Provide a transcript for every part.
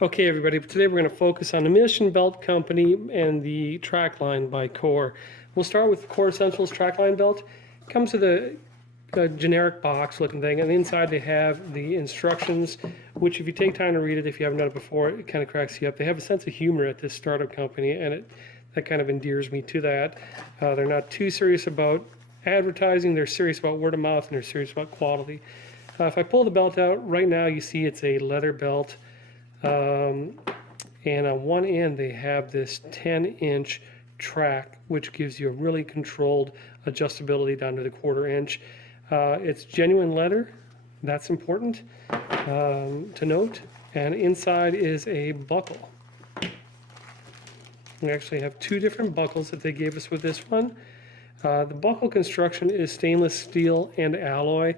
Okay, everybody, today we're going to focus on the Mission Belt Company and the TRAKLINE by Core. We'll start with the Core Essentials TRAKLINE belt. It comes with a generic box looking thing, and inside they have the instructions, which if you take time to read it, if you haven't done it before, it kind of cracks you up. They have a sense of humor at this startup company, and that kind of endears me to that. They're not too serious about advertising, they're serious about word of mouth, and they're serious about quality. If I pull the belt out, right now you see it's a leather belt. And on one end they have this 10-inch track, which gives you a really controlled adjustability down to the 1/4 inch. It's genuine leather, that's important to note. And inside is a buckle. We actually have two different buckles that they gave us with this one. The buckle construction is stainless steel and alloy.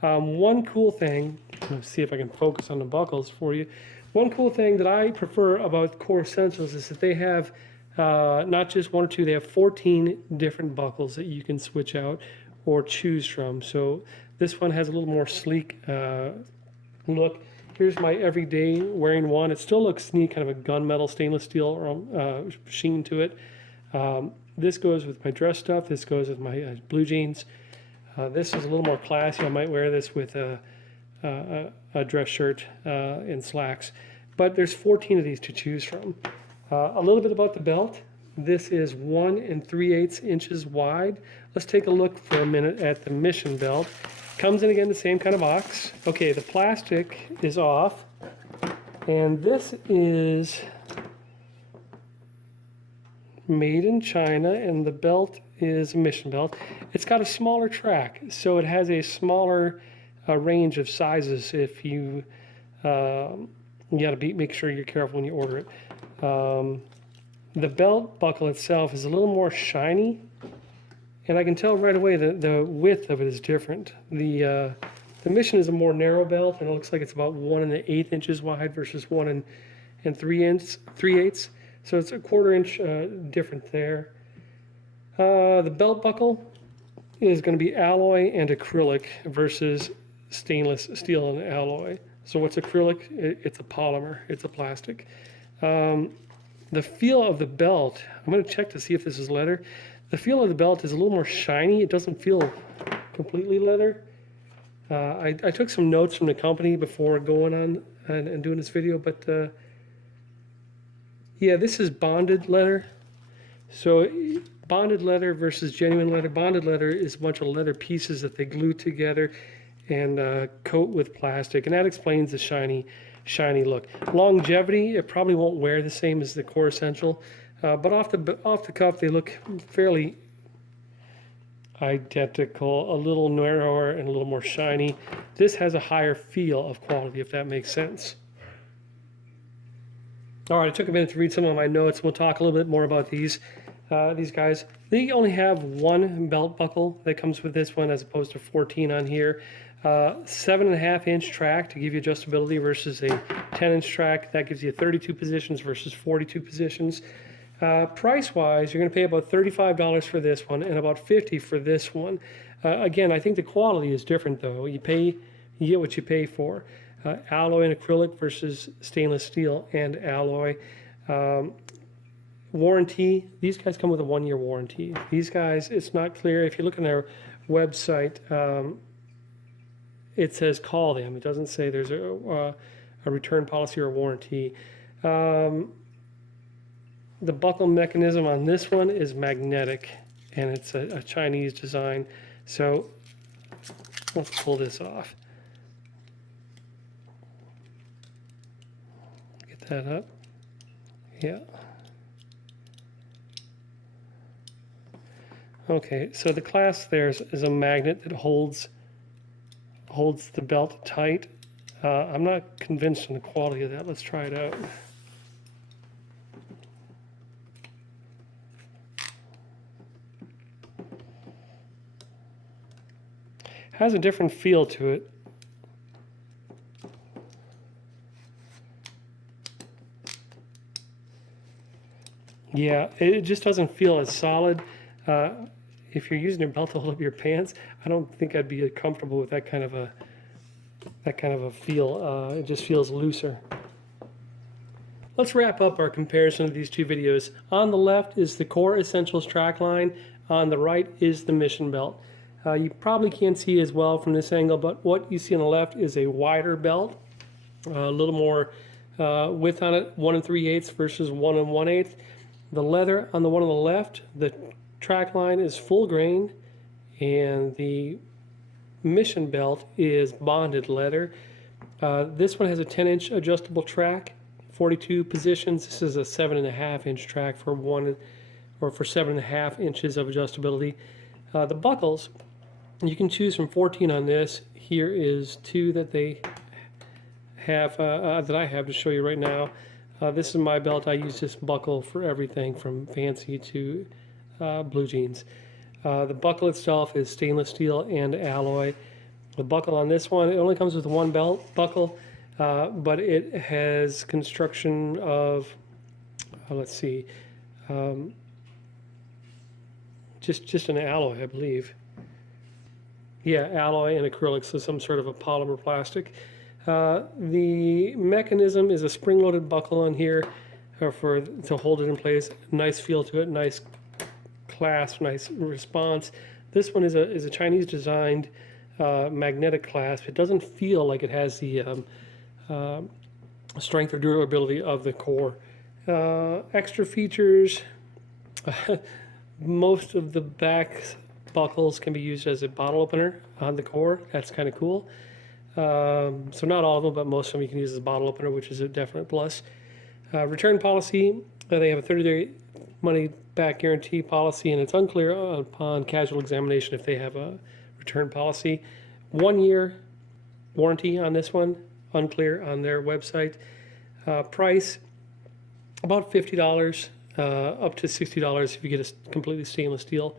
One cool thing, let's see if I can focus on the buckles for you. One cool thing that I prefer about Core Essentials is that they have not just one or two, they have 14 different buckles that you can switch out or choose from. So this one has a little more sleek look. Here's my everyday wearing one. It still looks neat, kind of a gunmetal stainless steel sheen to it. This goes with my dress stuff. This goes with my blue jeans. This is a little more classy. I might wear this with a dress shirt and slacks. But there's 14 of these to choose from. A little bit about the belt. This is 1 3/8 inches wide. Let's take a look for a minute at the Mission belt. Comes in again the same kind of box. Okay, the plastic is off. And this is made in China, and the belt is a Mission belt. It's got a smaller track, so it has a smaller range of sizes. If you got to make sure you're careful when you order it. The belt buckle itself is a little more shiny, and I can tell right away that the width of it is different. The Mission is a more narrow belt, and it looks like it's about 1 1/8 inches wide versus 1 3/8. So it's a 1/4 inch different there. The belt buckle is going to be alloy and acrylic versus stainless steel and alloy. So what's acrylic? It's a polymer. It's a plastic. The feel of the belt, I'm going to check to see if this is leather. The feel of the belt is a little more shiny. It doesn't feel completely leather. I took some notes from the company before going on and doing this video, but yeah, this is bonded leather. So bonded leather versus genuine leather. Bonded leather is a bunch of leather pieces that they glue together and coat with plastic, and that explains the shiny look. Longevity, it probably won't wear the same as the Core Essential, but off the cuff they look fairly identical, a little narrower and a little more shiny. This has a higher feel of quality, if that makes sense. All right, I took a minute to read some of my notes. We'll talk a little bit more about these guys. They only have one belt buckle that comes with this one as opposed to 14 on here. 7.5 inch track to give you adjustability versus a 10-inch track. That gives you 32 positions versus 42 positions. Price-wise, you're going to pay about $35 for this one and about $50 for this one. Again, I think the quality is different though. You get what you pay for. Alloy and acrylic versus stainless steel and alloy. Warranty, these guys come with a 1-year warranty. These guys, it's not clear. If you look on their website, it says call them. It doesn't say there's a return policy or a warranty. The buckle mechanism on this one is magnetic, and it's a Chinese design. So let's pull this off. Get that up. Yeah. Okay, so the clasp there is a magnet that holds the belt tight. I'm not convinced on the quality of that. Let's try it out. Has a different feel to it. Yeah, it just doesn't feel as solid. If you're using your belt to hold up your pants, I don't think I'd be comfortable with that kind of a feel. It just feels looser. let's wrap up our comparison of these two videos. On the left is the Core Essentials TRAKLINE. On the right is the Mission Belt. You probably can't see as well from this angle, but what you see on the left is a wider belt, a little more width on it, 1 3/8 versus 1 1/8. The leather on the one on the left, the TRAKLINE is full grain, and the Mission Belt is bonded leather. This one has a 10-inch adjustable track, 42 positions. This is a 7.5-inch track for 7.5 inches of adjustability. The buckles, you can choose from 14 on this. Here is 2 that they have that I have to show you right now. This is my belt. I use this buckle for everything from fancy to blue jeans. The buckle itself is stainless steel and alloy. The buckle on this one, it only comes with one belt buckle, but it has construction of, let's see, just an alloy, I believe. Yeah, alloy and acrylic, so some sort of a polymer plastic. The mechanism is a spring-loaded buckle on here to hold it in place. Nice feel to it, nice clasp, nice response. This one is a Chinese-designed magnetic clasp. It doesn't feel like it has the strength or durability of the Core. Extra features. Most of the back buckles can be used as a bottle opener on the Core. That's kind of cool. So not all of them, but most of them you can use as a bottle opener, which is a definite plus. Return policy, they have a 30-day money-back guarantee policy, and it's unclear upon casual examination if they have a return policy. 1-year warranty on this one, unclear on their website. Price, about $50, up to $60 if you get a completely stainless steel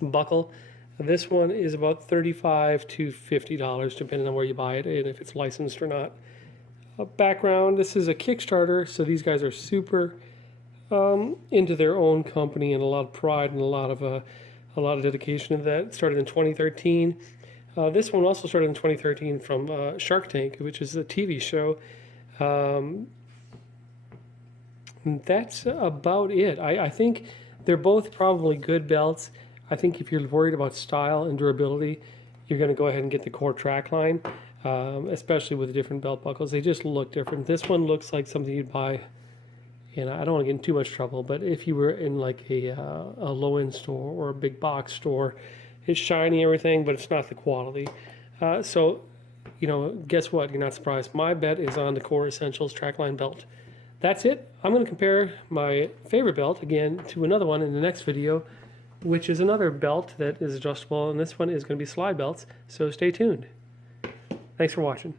buckle. This one is about $35 to $50 depending on where you buy it and if it's licensed or not. Background, this is a Kickstarter, so these guys are super into their own company and a lot of pride and a lot of dedication to that. It started in 2013. This one also started in 2013 from Shark Tank, which is a TV show. That's about it. I think they're both probably good belts. I think if you're worried about style and durability, you're going to go ahead and get the Core TRAKLINE, especially with the different belt buckles. They just look different. This one looks like something you'd buy, and I don't want to get in too much trouble, but if you were in like a low-end store or a big box store, it's shiny everything, but it's not the quality. So, guess what? You're not surprised. My bet is on the Core Essentials TRAKLINE belt. That's it. I'm going to compare my favorite belt again to another one in the next video, which is another belt that is adjustable, and this one is going to be slide belts, so stay tuned. Thanks for watching.